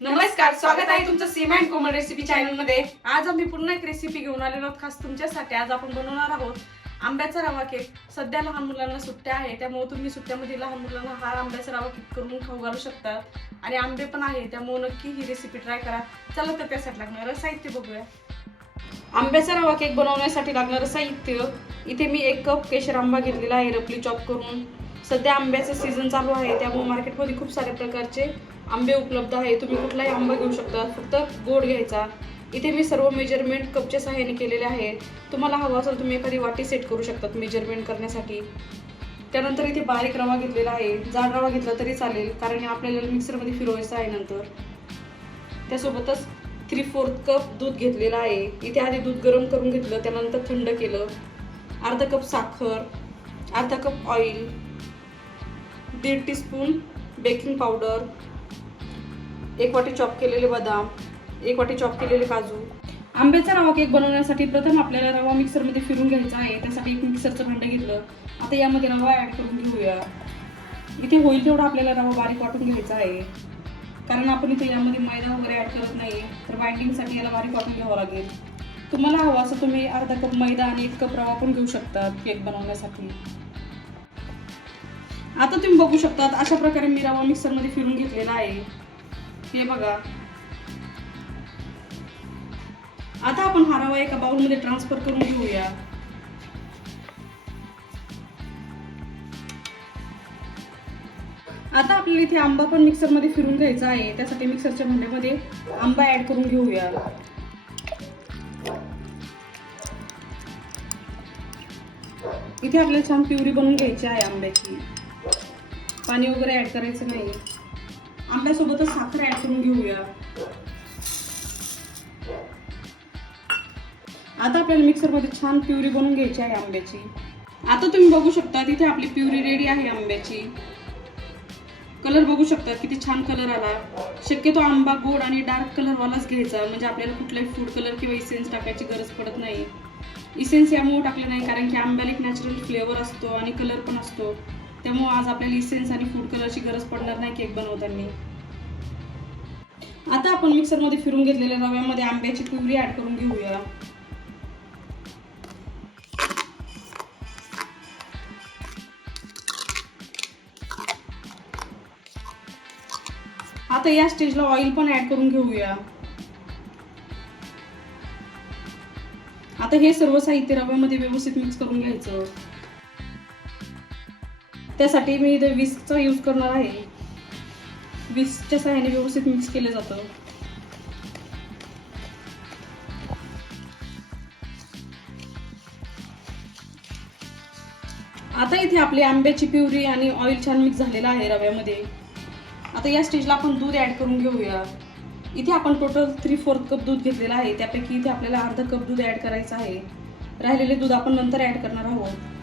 नमस्कार स्वागत आहे तुमचं सीमा अँड कोमल रेसिपी चॅनलमध्ये आज आम्ही पुन्हा एक रेसिपी घेऊन आलेलो आहोत खास तुमच्यासाठी. आज आपण बनवणार आहोत आंब्याचा रवा केक सध्या लहान मुलांना सुट्ट्या आहे त्यामुळे तुम्ही सुट्ट्यामध्ये लहान मुलांना हा आंब्याचा रवा केक करून खाऊ घालू शकता आणि आंबे पण आहे त्यामुळे नक्की ही रेसिपी ट्राय करा. चला तर त्यासाठी लागणारं साहित्य बघूया. आंब्याचा रवा केक बनवण्यासाठी लागणारं साहित्य. इथे मी एक कप केशर आंबा घेतलेला आहे रपली चॉप करून. सध्या आंब्याचं सीझन चालू आहे त्यामुळे मार्केटमध्ये खूप सारे प्रकारचे आंबे उपलब्ध आहे. तुम्ही कुठलाही आंबा घेऊ शकता. फक्त गोड घ्यायचा. इथे मी सर्व मेजरमेंट कपच्या सहाय्याने केलेले आहे. तुम्हाला हवं असेल तुम्ही एखादी वाटी सेट करू शकतात मेजरमेंट करण्यासाठी. त्यानंतर इथे बारीक रवा घेतलेला आहे. जाड रवा घेतला तरी चालेल कारण आपल्याला मिक्सरमध्ये फिरवायचं आहे नंतर. त्यासोबतच थ्री फोर्थ कप दूध घेतलेलं आहे. इथे आधी दूध गरम करून घेतलं त्यानंतर थंड केलं. अर्धा कप साखर अर्धा कप ऑइल दीड टीस्पून बेकिंग पावडर एक वाटी चॉप केलेले बदाम एक वाटी चॉप केलेले काजू. आंब्याचा रवा केक बनवण्यासाठी प्रथम आपल्याला रवा मिक्सरमध्ये फिरून घ्यायचा आहे. त्यासाठी एक मिक्सरचं भांडं घेतलं. आता यामध्ये रवा ॲड करून घेऊया. इथे होईल तेवढा आपल्याला रवा बारीक वाटून घ्यायचा आहे. कारण आपण इथे यामध्ये मैदा वगैरे ॲड करत नाही. तर बाइंडिंगसाठी याला बारीक वाटून घ्यावं लागेल. तुम्हाला हवं असं तुम्ही अर्धा कप मैदा आणि एक कप रवा पण घेऊ शकता केक बनवण्यासाठी. आता तुम्ही बघू शकतात अशा प्रकारे मी रवा मिक्सरमध्ये फिरून घेतलेला आहे. हे बघा. आता आपण हा रवा एका बाउलमध्ये ट्रान्सफर करून घेऊया. आता आपल्याला इथे आंबा पण मिक्सरमध्ये फिरून घ्यायचा आहे. त्यासाठी मिक्सरच्या भांड्यामध्ये आंबा ऍड करून घेऊया. इथे आपल्याला छान प्युरी बनवून घ्यायची आहे आंब्याची. पाणी वगैरे ऍड करायचं नाही. आंब्यासोबतच साखर ऍड करून घेऊया. आता आपल्याला मिक्सरमध्ये छान प्युरी बनवून घ्यायची आहे आंब्याची. आता तुम्ही बघू शकता तिथे आपली प्युरी रेडी आहे आंब्याची. कलर बघू शकता किती छान कलर आला. शक्यतो आंबा गोड आणि डार्क कलरवालाच घ्यायचा. म्हणजे आपल्याला कुठलाही फूड कलर किंवा इसेन्स टाकायची गरज पडत नाही. इसेन्स यामुळे टाकले नाही कारण की आंब्याला एक नॅचरल फ्लेवर असतो आणि कलर पण असतो. त्यामुळे आज आपल्याला इसेन्स आणि फूड कलरची गरज पडणार नाही केक बनवताना. आता आपण मिक्सरमध्ये फिरून घेतलेल्या रव्यामध्ये आंब्याची प्युरी ऍड करून घेऊया. आता या स्टेजला ऑइल पण ऍड करून घेऊया. आता हे सर्व साहित्य रव्यामध्ये व्यवस्थित मिक्स करून घ्यायचं. त्यासाठी मी इथे विस्कचा यूज करणार आहे विस्कच्या सहाय्याने व्यवस्थित मिक्स केलं जातं. आता इथे आपली आंब्याची प्युरी आणि ऑइल छान मिक्स झालेला आहे रव्यामध्ये. आता या स्टेजला आपण दूध ॲड करून घेऊया. इथे आपण टोटल थ्री फोर्थ कप दूध घेतलेलं आहे. त्यापैकी इथे आपल्याला अर्धा कप दूध ॲड करायचं आहे. राहिलेले दूध आपण नंतर ॲड करणार आहोत.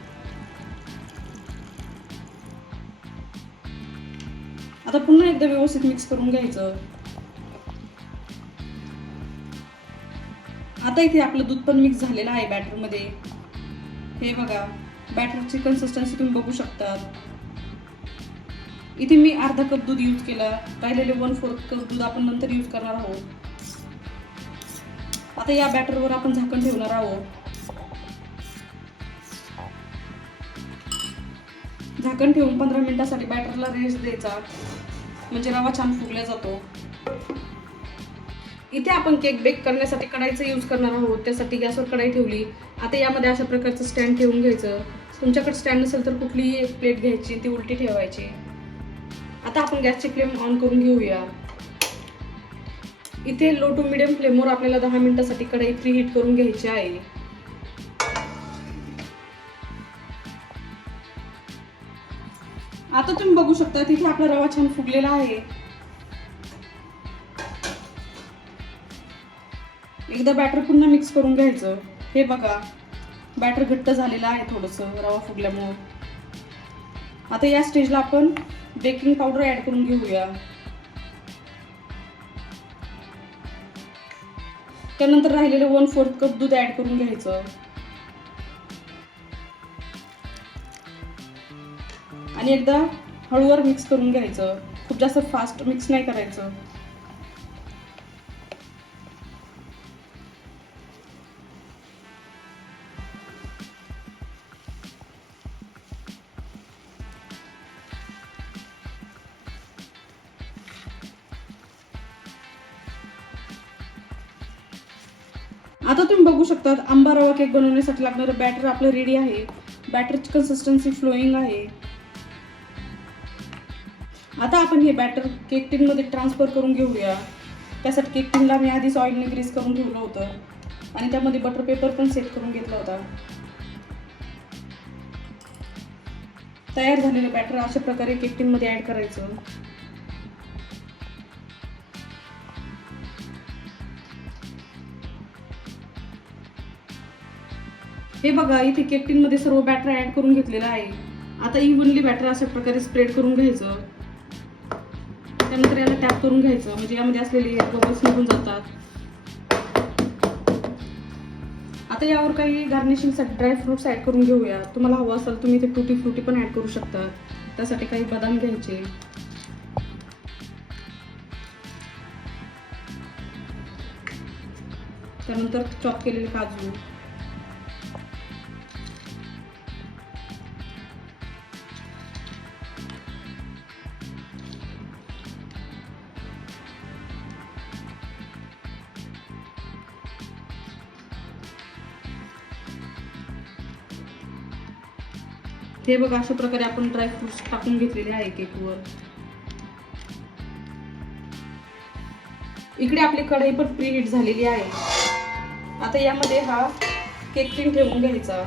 आता पुन्हा एकदा व्यवस्थित मिक्स करून घ्यायचं. आता इथे आपलं दूध पण मिक्स झालेलं आहे बॅटरमध्ये हे बघा बॅटरची कन्सिस्टन्सी तुम्ही बघू शकता इथे मी अर्धा कप दूध यूज केला. राहिलेले वन फोर्थ कप दूध आपण नंतर यूज करणार आहोत. आता या बॅटरवर आपण झाकण ठेवणार आहोत. झाकण ठेवून पंधरा मिनिटासाठी बॅटरला रेस्ट द्यायचा. म्हणजे रवा छान फुगला जातो. इथे आपण केक बेक करण्यासाठी कढाईचा यूज करणार आहोत. त्यासाठी गॅसवर कढाई ठेवली. आता यामध्ये अशा प्रकारचं स्टँड ठेवून घ्यायचं. तुमच्याकडे स्टँड नसेल तर कुठलीही एक प्लेट घ्यायची? ती उलटी ठेवायची. आता आपण गॅसची फ्लेम ऑन करून घेऊया. इथे लो टू मिडियम फ्लेमवर आपल्याला दहा मिनिटासाठी कढाई प्री हीट करून घ्यायची आहे. आता तुम्ही बघू शकता तिथे आपला रवा छान फुगलेला आहे. एकदा बॅटर पुन्हा मिक्स करून घ्यायचं. हे बघा बॅटर घट्ट झालेलं आहे थोडंसं रवा फुगल्यामुळं. आता या स्टेजला आपण बेकिंग पावडर ऍड करून घेऊया. त्यानंतर राहिलेलं वन फोर्थ कप दूध ऍड करून घ्यायचं. आणि एकदा हळूवर मिक्स करून घ्यायचं. खूप जास्त फास्ट मिक्स नाही करायचं. आता तुम्ही बघू शकता आंबा रवा केक बनवण्यासाठी लागणारं बॅटर आपलं रेडी आहे. बॅटरची कन्सिस्टन्सी फ्लोईंग आहे. आता आपण हे बॅटर केक टिनमध्ये ट्रान्सफर करून घेऊया. त्यासाठी केक टिनला मी आधीच ऑइलने ग्रीस करून ठेवलं होतं. आणि त्यामध्ये बटर पेपर पण सेट करून घेतला होता. तयार झालेलं बॅटर अशा प्रकारे केक टिनमध्ये ॲड करायचं. हे बघा इथे केक टिनमध्ये सर्व बॅटर ऍड करून घेतलेलं आहे. आता इव्हनली बॅटर अशा प्रकारे स्प्रेड करून घ्यायचं. त्यानंतर याला टॅप करून घ्यायचं. म्हणजे यामध्ये असलेले बबल्स निघून जातात. आता यावर काही गार्निशिंगसाठी ड्रायफ्रुट्स ॲड करून घेऊया. तुम्हाला हवं असेल तुम्ही ते टुटी फ्रुटी पण ॲड करू शकता. त्यासाठी काही बदाम घ्यायचे. त्यानंतर चॉप केलेले काजू. हे बघा अशा प्रकारे आपण ड्रायफ्रुट्स टाकून घेतलेले आहे केकवर इकडे आपली कढई पण प्रीहीट झालेली आहे. आता यामध्ये हा केक टिन ठेवून घ्यायचा.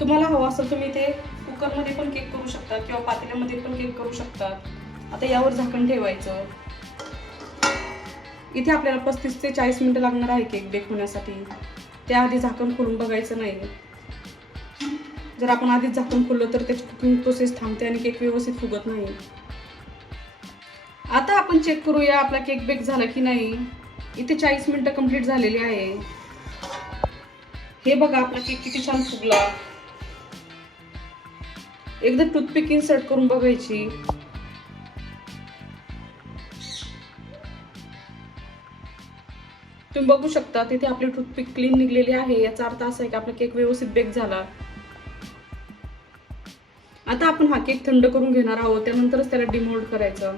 तुम्हाला हवं असेल तुम्ही ते कुकरमध्ये पण केक करू शकता किंवा पातेल्यामध्ये पण केक करू शकता. आता यावर झाकण ठेवायचं. इथे आपल्याला पस्तीस ते चाळीस मिनिटं लागणार आहे केक बेक होण्यासाठी. त्याआधी झाकण खोलून बघायचं नाही. जर आपण आधीच झाकून खोललं तर ते कुकिंग प्रोसेस थांबते आणि केक व्यवस्थित फुगत नाही. आता आपण चेक करूया आपला केक बेक झाला की नाही. इथे चाळीस मिनिटं कंप्लीट झालेली आहे. हे बघा आपला केक किती छान फुगला. एकदा टूथपिक इन्सर्ट करून बघायची. तुम्ही बघू शकता तिथे आपली टूथपिक क्लीन निघलेली आहे. याचा अर्थ असा आहे की आपला केक व्यवस्थित बेक झाला. आता आपण हा केक थंड करून घेणार आहोत त्यानंतरच त्याला डिमोल्ड करायचं.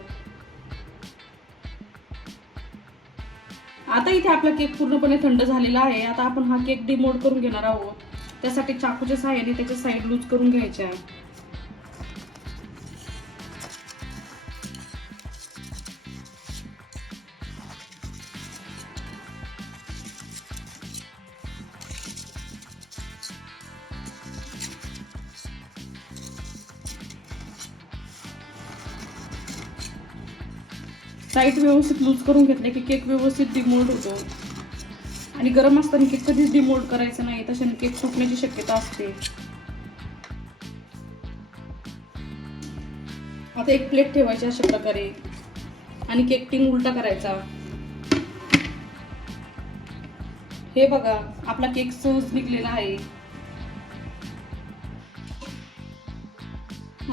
आता इथे आपला केक पूर्णपणे थंड झालेला आहे. आता आपण हा केक डिमोल्ड करून घेणार आहोत. त्यासाठी चाकूच्या सहाय्याने त्याच्या साईड लूज करून घ्यायच्या साईड व्यवस्थित लूज करून घेतले की केक व्यवस्थित डिमोल्ड होतो. आणि गरम असताना केक कधीच डिमोल्ड करायचं नाही तशाने केक फुटण्याची शक्यता असते. आता एक प्लेट ठेवायची अशा प्रकारे. आणि केक टिंग उलटा करायचा. हे बघा आपला केक सहज निघलेला आहे.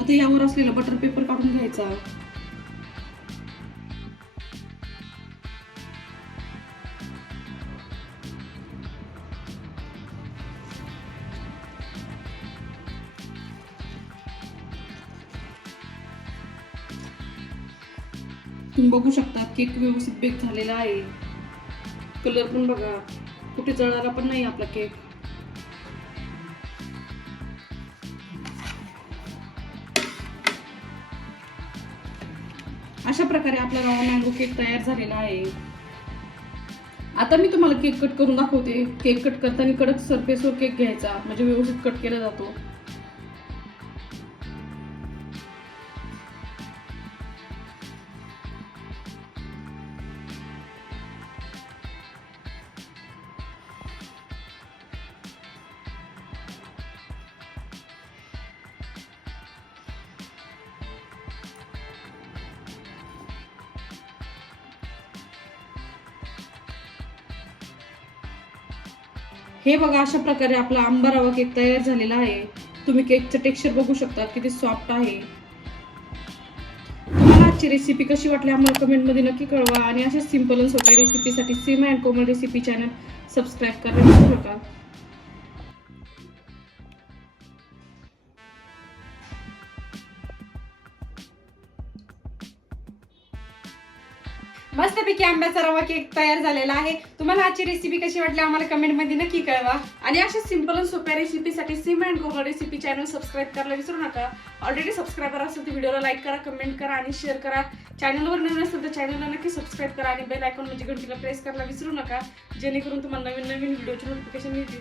आता यावर असलेलं बटर पेपर काढून घ्यायचा. तुम्ही बघू शकता केक व्यवस्थित बेक झालेला आहे. कलर पण बघा. कुठे जळाला पण नाही आपला केक अशा प्रकारे आपला रवा मँगो केक तयार झालेला आहे. आता मी तुम्हाला केक कट करून दाखवते. केक कट करताना कडक सरफेसवर केक घ्यायचा. म्हणजे व्यवस्थित कट केला जातो. हे बघा अशा प्रकारे आपला आंबारावा केक तयार झालेला आहे. तुम्ही केकचं टेक्स्चर बघू शकता किती सॉफ्ट आहे. तुम्हाला आजची रेसिपी कशी वाटली आम्हाला कमेंटमध्ये नक्की कळवा. आणि अशा सिंपल आणि सोप्या रेसिपीसाठी Sim and Komal recipe channel subscribe करायला विसरू नका. मस्तपैकी आंब्याचा रवा केक तयार झालेला आहे. तुम्हाला आजची रेसिपी कशी वाटली आम्हाला कमेंटमध्ये नक्की कळवा. आणि अशा सिंपल आणि सोप्या रेसिपीसाठी सिम अँड गोगल रेसिपी चॅनल सबस्क्राईब करायला विसरू नका. ऑलरेडी सबस्क्रायबर असेल तर व्हिडिओला लाईक करा कमेंट करा आणि शेअर करा. चॅनलवर नवीन असेल तर चॅनलला नक्की सबस्क्राईब करा आणि बेल आयकॉन म्हणजे घंटीला प्रेस करायला विसरू नका. जेणेकरून तुम्हाला नवीन नवीन व्हिडिओची नोटिफिकेशन मिळतील.